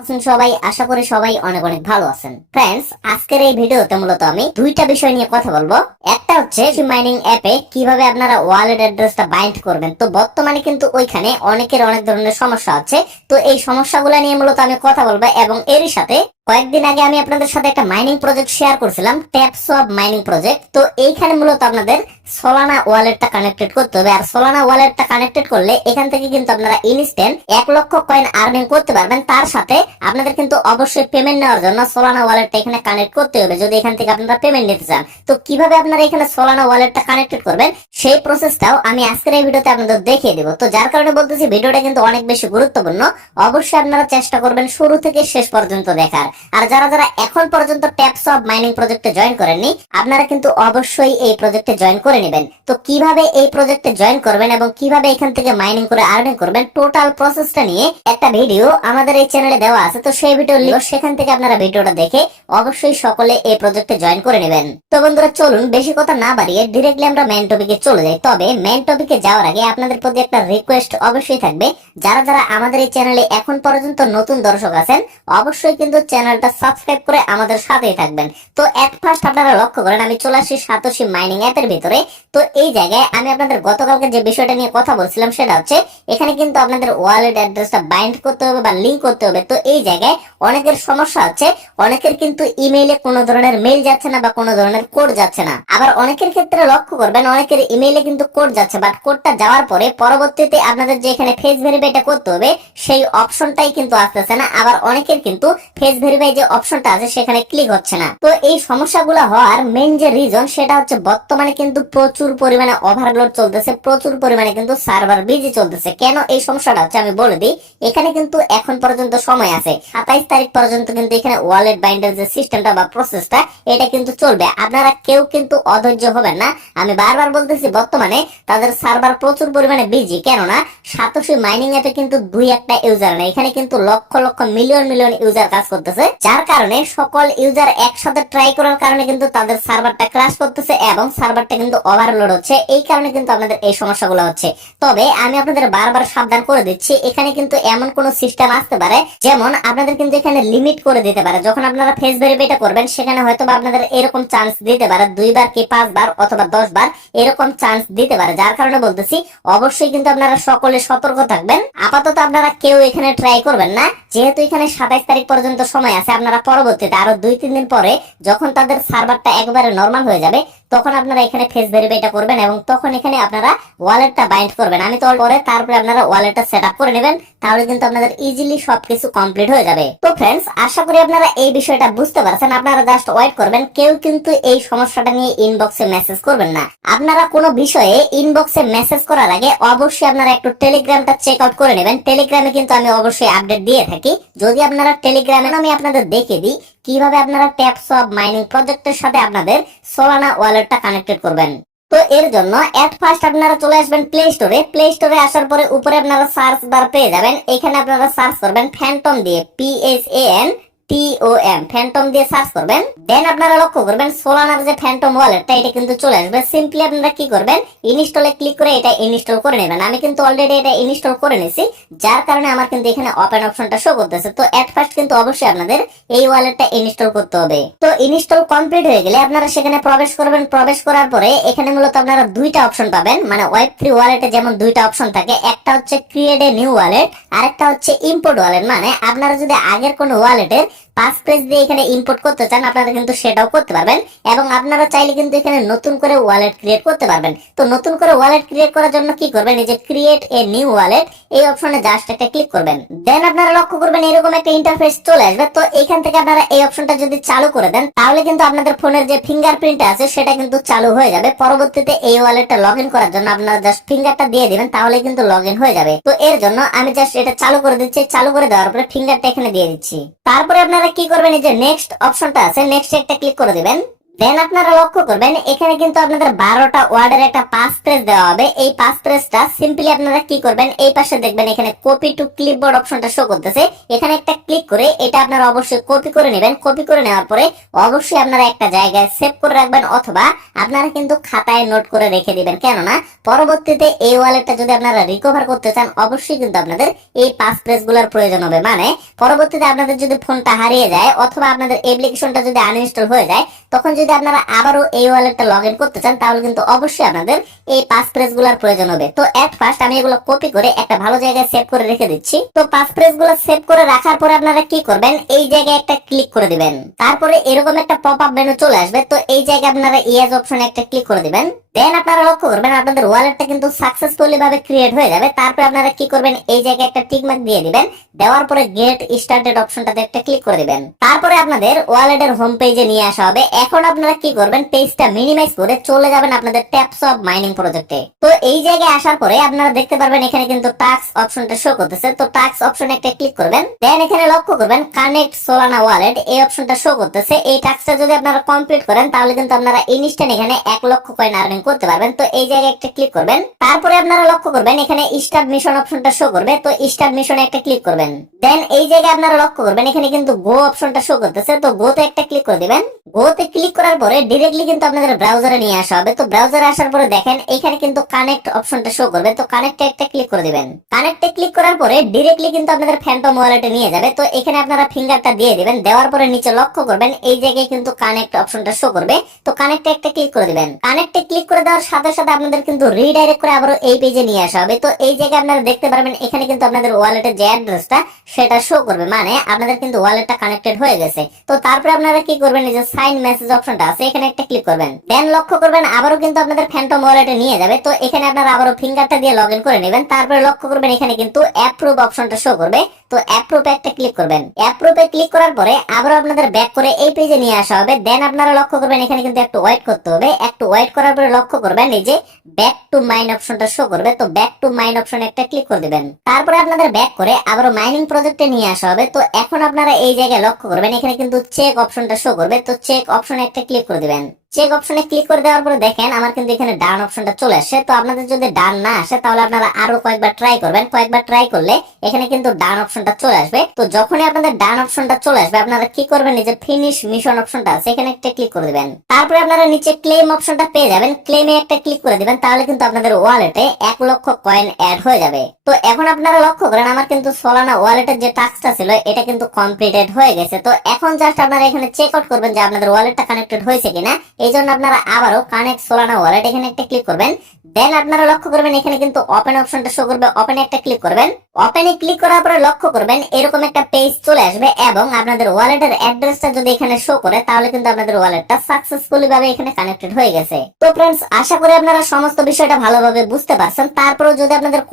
আছেন সবাই, আশা করি সবাই অনেক অনেক ভালো আছেন। ফ্রেন্ডস, আজকের এই ভিডিওতে মূলত আমি দুইটা বিষয় নিয়ে কথা বলবো। একটা হচ্ছে মাইনিং অ্যাপে কিভাবে আপনারা ওয়ালেট অ্যাড্রেসটা বাইন্ড করবেন। তো বর্তমানে কিন্তু ওইখানে অনেকের অনেক ধরনের সমস্যা আছে। তো এই সমস্যাগুলো নিয়ে মূলত আমি কথা বলবো এবং এরই সাথে কয়েকদিন আগে আমি আপনাদের সাথে একটা মাইনিং প্রজেক্ট শেয়ার করছিলাম, ট্যাপসওয়াপ মাইনিং প্রজেক্ট। তো এইখানে মূলত আপনাদের সোলানা ওয়ালেটটা কানেক্টেড করতে হবে। আর সোলানা ওয়ালেটটা কানেক্টেড করলে এখান থেকে কিন্তু আপনারা ইনস্ট্যান্ট 1 লক্ষ কয়েন আর্নিং করতে পারবেন। তার সাথে আপনাদের কিন্তু অবশ্যই পেমেন্ট নেওয়ার জন্য সোলানা ওয়ালেটটা এখানে কানেক্ট করতে হবে যদি এখান থেকে আপনারা পেমেন্ট নিতে চান। তো কিভাবে আপনারা এখানে সোলানা ওয়ালেটটা কানেক্টেড করবেন সেই প্রসেসটাও আমি আজকের এই ভিডিওতে আপনাদের দেখিয়ে দেবো। তো যার কারণে বলতেছি ভিডিওটা কিন্তু অনেক বেশি গুরুত্বপূর্ণ। অবশ্যই আপনারা চেষ্টা করবেন শুরু থেকে শেষ পর্যন্ত দেখার। আর যারা যারা এখন পর্যন্ত ট্যাপসওয়াপ মাইনিং প্রজেক্টে জয়েন করেননি, আপনারা কিন্তু অবশ্যই এই প্রজেক্টে জয়েন করে নেবেন। তো কিভাবে এই প্রজেক্টে জয়েন করবেন এবং কিভাবে এখান থেকে মাইনিং করে আর্নিং করবেন, টোটাল প্রসেসটা নিয়ে একটা ভিডিও আমাদের এই চ্যানেলে দেওয়া আছে। তো সেই ভিডিও লিংক সেখান থেকে আপনারা ভিডিওটা দেখে অবশ্যই সকলে এই প্রজেক্টে জয়েন করে নেবেন। তো বন্ধুরা, চলুন বেশি কথা না বাড়িয়ে ডিরেক্টলি আমরা মেইন টপিকে চলে যাই। তবে মেইন টপিকে যাওয়ার আগে আপনাদের প্রতি একটা রিকোয়েস্ট অবশ্যই থাকবে, যারা যারা আমাদের এই চ্যানেলে এখন পর্যন্ত নতুন দর্শক আছেন, অবশ্যই কিন্তু চ্যানেলটা সাবস্ক্রাইব করে আমাদের সাথেই থাকবেন। তো এট ফার্স্ট আপনারা লক্ষ্য করেন আমি চলে আসছি সাতোশি মাইনিং অ্যাপের ভিতরে। তো এই জায়গায় আমি আপনাদের গতকালকে যে বিষয়টা নিয়ে কথা বলছিলাম সেটা হচ্ছে এখানে কিন্তু আপনাদের ওয়ালেট অ্যাড্রেসটা বাইন্ড করতে হবে বা লিংক করতে হবে। তো এই জায়গায় অনেকের সমস্যা হচ্ছে, অনেকের কিন্তু ইমেইলে কোনো ধরনের মেইল যাচ্ছে না বা কোনো ধরনের কোড যাচ্ছে না। আবার অনেকের ক্ষেত্রে লক্ষ্য করবেন অনেকের ইমেইলে কিন্তু কোড যাচ্ছে, বাট কোডটা যাওয়ার পরে পরবর্তীতে আপনাদের যে এখানে ফেস ভেরিফাইটা করতে হবে সেই অপশনটাই কিন্তু আসতেছে না। আবার অনেকের কিন্তু ফেস ভেরিফাই যে অপশনটা আছে সেখানে ক্লিক হচ্ছে না। তো এই সমস্যাগুলো হওয়ার মেইন যে রিজন সেটা হচ্ছে বর্তমানে কিন্তু প্রচুর পরিমাণে ওভারলোড চলতেছে, প্রচুর পরিমাণে কিন্তু সার্ভার বিজি চলতেছে। কেন এই সমস্যাটা হচ্ছে আমি বলে দিই। এখানে কিন্তু এখন পর্যন্ত সময় আছে, 27 তারিখ পর্যন্ত কিন্তু এখানে ওয়ালেট বাইন্ডার যে সিস্টেমটা বা প্রসেসটা এটা কিন্তু চলবে। আপনারা কেউ কিন্তু অধৈর্য হবেন না। আমি বারবার বলতেছি বর্তমানে তাদের সার্ভার প্রচুর পরিমাণে বিজি, কেননা সাতোশি মাইনিং অ্যাপে কিন্তু দুই একটা ইউজার না, এখানে কিন্তু lakh lakh million million user কাজ করতেছে। যার কারণে সকল ইউজার একসাথে ট্রাই করার কারণে কিন্তু তাদের সার্ভারটা ক্র্যাশ করতেছে এবং সার্ভারটা কিন্তু ওভারলোড হচ্ছে। এই কারণে কিন্তু আপনাদের এই সমস্যাগুলো হচ্ছে। তবে আমি আপনাদের বারবার সাবধান করে দিচ্ছি, এখানে কিন্তু এমন কোন সিস্টেম আসতে পারে যেমন আপনাদের কিন্তু এখানে লিমিট করে দিতে পারে। যখন আপনারা ফেস ভেরিফাইটা করবেন সেখানে হয়তো আপনাদের এরকম চান্স দিতে পারে 2 বার কি 5 বার অথবা 10 বার এরকম চান্স দিতে পারে। যার কারণে বলতেছি অবশ্যই কিন্তু আপনারা সকলে সতর্ক থাকবেন। আপাতত আপনারা কেউ এখানে ট্রাই করবেন না, যেহেতু এখানে 27 তারিখ পর্যন্ত সময় আছে। আপনারা পরবর্তীতে আরো 2-3 দিন পরে যখন তাদের সার্ভারটা একবারে নরমাল হয়ে যাবে তখন আপনারা এখানে ফেস ভেরিফাইটা করবেন এবং তখন এখানে আপনারা ওয়ালেটটা বাইন্ড করবেন। আমি তো পরে তারপরে আপনারা ওয়ালেটটা সেটআপ করে নেবেন, তাহলে কিন্তু আপনাদের ইজিলি সবকিছু কমপ্লিট হয়ে যাবে। তো ফ্রেন্ডস, আশা করি আপনারা এই বিষয়টা বুঝতে পারছেন। আপনারা জাস্ট ওয়েট করবেন, কেউ কিন্তু এই সমস্যাটা নিয়ে ইনবক্সে মেসেজ করবেন না। আপনারা কোনো বিষয়ে ইনবক্সে মেসেজ করার আগে অবশ্যই আপনারা একটু টেলিগ্রামটা চেক আউট করে নেবেন। টেলিগ্রামে কিন্তু আমি অবশ্যই আপডেট দিয়ে থাকি। যদি আপনারা টেলিগ্রামে আমি আপনাদের দেখিয়ে দিই কিভাবে আপনারা ট্যাপসওয়াপ মাইনিং প্রজেক্টের সাথে আপনাদের সোলানা ওয়ালেটটা কানেক্টেড করবেন। তো এর জন্য এট ফার্স্ট আপনারা চলে আসবেন প্লে স্টোরে। প্লে স্টোরে আসার পরে উপরে আপনারা সার্চ বার পেয়ে যাবেন। এখানে আপনারা সার্চ করবেন ফ্যান্টম দিয়ে, PHANTOM ফ্যান্টম দিয়ে সার্চ করবেন। দেন আপনারা লক্ষ্য করবেন সোলানার যে ফ্যান্টম ওয়ালেটটা এটা কিন্তু চলে আসবে। সিম্পলি আপনারা কি করবেন, ইনস্টলে ক্লিক করে এটা ইনস্টল করে নেবেন। আমি কিন্তু অলরেডি এটা ইনস্টল করে নিয়েছি, যার কারণে আমার কিন্তু এখানে ওপেন অপশনটা শো করতেছে। তো এট ফার্স্ট কিন্তু অবশ্যই আপনাদের এই ওয়ালেটটা ইনস্টল করতে হবে। তো ইনস্টল কমপ্লিট হয়ে গেলে আপনারা সেখানে প্রবেশ করবেন। প্রবেশ করার পরে এখানে মূলত আপনারা দুইটা অপশন পাবেন, মানে ওয়েব3 ওয়ালেটে যেমন দুইটা অপশন থাকে, একটা হচ্ছে ক্রিয়েট এ নিউ ওয়ালেট আর একটা হচ্ছে ইম্পোর্ট ওয়ালেট। মানে আপনারা যদি আগের কোনো ওয়ালেটের পাসফ্রেজ দিয়ে এখানে ইম্পোর্ট করতে চান আপনারা কিন্তু সেটাও করতে পারবেন এবং আপনারা চাইলে কিন্তু এখানে নতুন করে ওয়ালেট ক্রিয়েট করতে পারবেন। তো নতুন করে ওয়ালেট ক্রিয়েট করার জন্য কি করবেন, এই যে ক্রিয়েট এ নিউ ওয়ালেট এই অপশনে জাস্ট একটা ক্লিক করবেন। দেন আপনারা লক্ষ্য করবেন এরকম একটা ইন্টারফেস চলে আসবে। তো এখান থেকে আপনারা এই অপশনটা যদি চালু করে দেন তাহলে কিন্তু আপনাদের ফোনের যে ফিঙ্গারপ্রিন্ট আছে সেটা কিন্তু চালু হয়ে যাবে। পরবর্তীতে এই ওয়ালেটটা লগইন করার জন্য আপনারা জাস্ট ফিঙ্গারটা দিয়ে দিবেন, তাহলে কিন্তু লগইন হয়ে যাবে। তো এর জন্য আমি জাস্ট এটা চালু করে দিচ্ছি। চালু করে দেওয়ার পরে ফিঙ্গারটা এখানে দিয়ে দিচ্ছি। তারপরে আপনারা কি করবেন, এই যে নেক্সট অপশনটা আছে নেক্সট একটা ক্লিক করে দিবেন। দেন আপনারা লক্ষ্য করবেন এখানে কিন্তু আপনাদের 12টা ওয়ার্ডের একটা পাস প্রেস দেওয়া হবে। এই পাস প্রেসটা সিম্পলি আপনারা কি করবেন, এই পাশে দেখবেন এখানে কপি টু ক্লিপবোর্ড অপশনটা শো করতেছে, এখানে একটা ক্লিক করে এটা আপনারা অবশ্যই কপি করে নেবেন। কপি করে নেওয়ার পরে অবশ্যই আপনারা একটা জায়গায় সেভ করে রাখবেন, অথবা আপনারা কিন্তু খাতায় নোট করে রেখে দিবেন। কেননা পরবর্তীতে এই ওয়ালেটটা যদি আপনারা রিকভার করতে চান, অবশ্যই কিন্তু আপনাদের এই পাস প্রেস গুলোর প্রয়োজন হবে। মানে পরবর্তীতে আপনাদের যদি ফোনটা হারিয়ে যায় অথবা আপনাদের অ্যাপ্লিকেশনটা যদি আনইনস্টল হয়ে যায়, তখন যদি আপনারা আবারও এই ওয়ালেটটা লগ ইন করতে চান, তাহলে কিন্তু অবশ্যই আপনাদের এই পাস প্রেস গুলার প্রয়োজন হবে। তো এট ফার্স্ট আমি এগুলো কপি করে একটা ভালো জায়গায় সেভ করে রেখে দিচ্ছি। তো পাস প্রেস গুলো সেভ করে রাখার পরে আপনারা কি করবেন, এই জায়গায় একটা ক্লিক করে দিবেন। তারপরে এরকম একটা পপ আপ মেনু চলে আসবে। তো এই জায়গায় আপনারা ইয়েস অপশনে একটা ক্লিক করে দিবেন। দেন আপনারা লক্ষ্য করবেন আপনাদের ওয়ালেটটা কিন্তু সাকসেসফুলি ভাবে ক্রিয়েট হয়ে যাবে। তারপরে আপনারা কি করবেন, এই জায়গায় একটা টিক মার্ক দিয়ে দিবেন। দেওয়ার পরে গেট স্টার্টেড অপশনটাতে একটা ক্লিক করে দিবেন। তারপরে আপনাদের ওয়ালেটের হোম পেজে নিয়ে আসা হবে। এখন আপনারা কি করবেন, পেজটা মিনিমাইজ করে চলে যাবেন আপনাদের ট্যাপস অফ মাইনিং প্রজেক্টে। তো এই জায়গায় আসার পরে আপনারা দেখতে পারবেন এখানে কিন্তু টাস্ক অপশনটা শো করতেছে। তো টাস্ক অপশনে একটা ক্লিক করবেন। দেন এখানে লক্ষ্য করবেন কানেক্ট সোলানা ওয়ালেট এই অপশনটা শো করতেছে। এই টাস্কটা যদি আপনারা কমপ্লিট করেন, তাহলে কিন্তু আপনারা ইনস্ট্যান্ট এখানে 1 লক্ষ কয়েন আর্নিং করতে পারবেন। তো এই জায়গায় একটা ক্লিক করবেন। তারপরে আপনারা লক্ষ্য করবেন এখানে স্টার্ট মিশন অপশনটা শো করবে। তো স্টার্ট মিশনে একটা ক্লিক করবেন। দেন এই জায়গায় আপনারা লক্ষ্য করবেন এখানে কিন্তু গো অপশনটা শো করতেছে। তো গোতে একটা ক্লিক করে দিবেন। গোতে ক্লিক করার পরে ডিরেক্টলি কিন্তু আপনাদের ব্রাউজারে নিয়ে আসা হবে। তো ব্রাউজারে আসার পরে দেখেন এখানে কিন্তু কানেক্ট অপশনটা শো করবে। তো কানেক্টে একটা ক্লিক করে দিবেন। কানেক্টে ক্লিক করার পরে ডিরেক্টলি কিন্তু আপনাদের ফ্যান্টম ওয়ালেটে নিয়ে যাবে। তো এখানে আপনারা ফিঙ্গারটা দিয়ে দিবেন। দেওয়ার পরে নিচে লক্ষ্য করবেন এই জায়গায় কিন্তু কানেক্ট অপশনটা শো করবে। তো কানেক্টে একটা ক্লিক করে দিবেন। কানেক্টে ক্লিক করে দেওয়ার সাথে সাথে আপনাদের কিন্তু রিডাইরেক্ট করে আবারো এই পেজে নিয়ে আসা হবে। তো এই জায়গায় আপনারা দেখতে পারবেন এখানে কিন্তু আপনাদের ওয়ালেটের যে অ্যাড্রেসটা সেটা শো করবে, মানে আপনাদের কিন্তু ওয়ালেটটা কানেক্টেড হয়ে গেছে। তো তারপরে আপনারা কি করবেন, এই যে সাইন মেসেজ অপশনটা আছে এখানে একটা ক্লিক করবেন। দেন লক্ষ্য করবেন আবারো কিন্তু আপনাদের ফ্যান্টম ওয়ালেটে নিয়ে যাবে। তো এখানে আপনারা আবারো ফিঙ্গারটা দিয়ে লগইন করে নেবেন। তারপরে লক্ষ্য করবেন এখানে কিন্তু অ্যাপ্রুভ অপশনটা শো করবে। তো অ্যাপ্রুভে একটা ক্লিক করবেন। অ্যাপ্রুভে ক্লিক করার পরে আবারো আপনাদের ব্যাক করে এই পেজে নিয়ে আসা হবে। দেন আপনারা লক্ষ্য করবেন এখানে কিন্তু একটু ওয়েট করতে হবে। একটু ওয়েট করার পরে লক্ষ্য করবেন এই যে ব্যাক টু মাইন অপশনটা শো করবে। তো ব্যাক টু মাইন অপশনে একটা ক্লিক করে দিবেন। তারপরে আপনাদের ব্যাক করে আবারো মাইনিং প্রজেক্টে নিয়ে আসা হবে। তো এখন আপনারা এই জায়গায় লক্ষ্য করবেন এখানে কিন্তু চেক অপশনটা শো করবে। তো চেক অপশনে একটা ক্লিক করে দিবেন। চেক অপশনে ক্লিক করে দেওয়ার পরে দেখেন আমার কিন্তু এখানে ডান অপশনটা চলে আসে। তো আপনাদের যদি ডান না আসে তাহলে আপনারা আরো কয়েকবার ট্রাই করবেন। কয়েকবার ট্রাই করলে এখানে কিন্তু ডান অপশনটা চলে আসবে। তো যখনই আপনাদের ডান অপশনটা চলে আসবে আপনারা কি করবেন, এই যে ফিনিশ মিশন অপশনটা আছে এখানে একটা ক্লিক করে দিবেন। তারপরে আপনারা নিচে ক্লেম অপশনটা পেয়ে যাবেন। ক্লেমে একটা ক্লিক করে দিবেন। তাহলে কিন্তু আপনাদের ওয়ালেটে 1 লক্ষ কয়েন অ্যাড হয়ে যাবে। তো এখন আপনারা লক্ষ্য করেন আমার কিন্তু সোলানা ওয়ালেটের যে টাস্কটা ছিল এটা কিন্তু কমপ্লিটেড হয়ে গেছে। তো এখন জাস্ট আপনারা এখানে চেক আউট করবেন যে আপনাদের ওয়ালেটটা কানেক্টেড হয়েছে কিনা। এই জন্য আপনারা আবারও কানেক্ট সোলানা ওয়ালেট এখানে একটা ক্লিক করবেন। দেন আপনারা লক্ষ্য করবেন এখানে কিন্তু ওপেন অপশনটা শো করবে। ওপেনে একটা ক্লিক করবেন। ওপেনে ক্লিক করার পরে লক্ষ্য করবেন এরকম একটা পেজ চলে আসবে এবং আপনাদের ওয়ালেটের অ্যাড্রেসটা যদি এখানে শো করে তাহলে কিন্তু আপনাদের ওয়ালেটটা সাকসেসফুলি ভাবে এখানে কানেক্টেড হয়ে গেছে। তো ফ্রেন্ডস, আশা করি আপনারা সমস্ত বিষয়টা ভালোভাবে বুঝতে পারছেন। তারপরেও যদি আপনাদের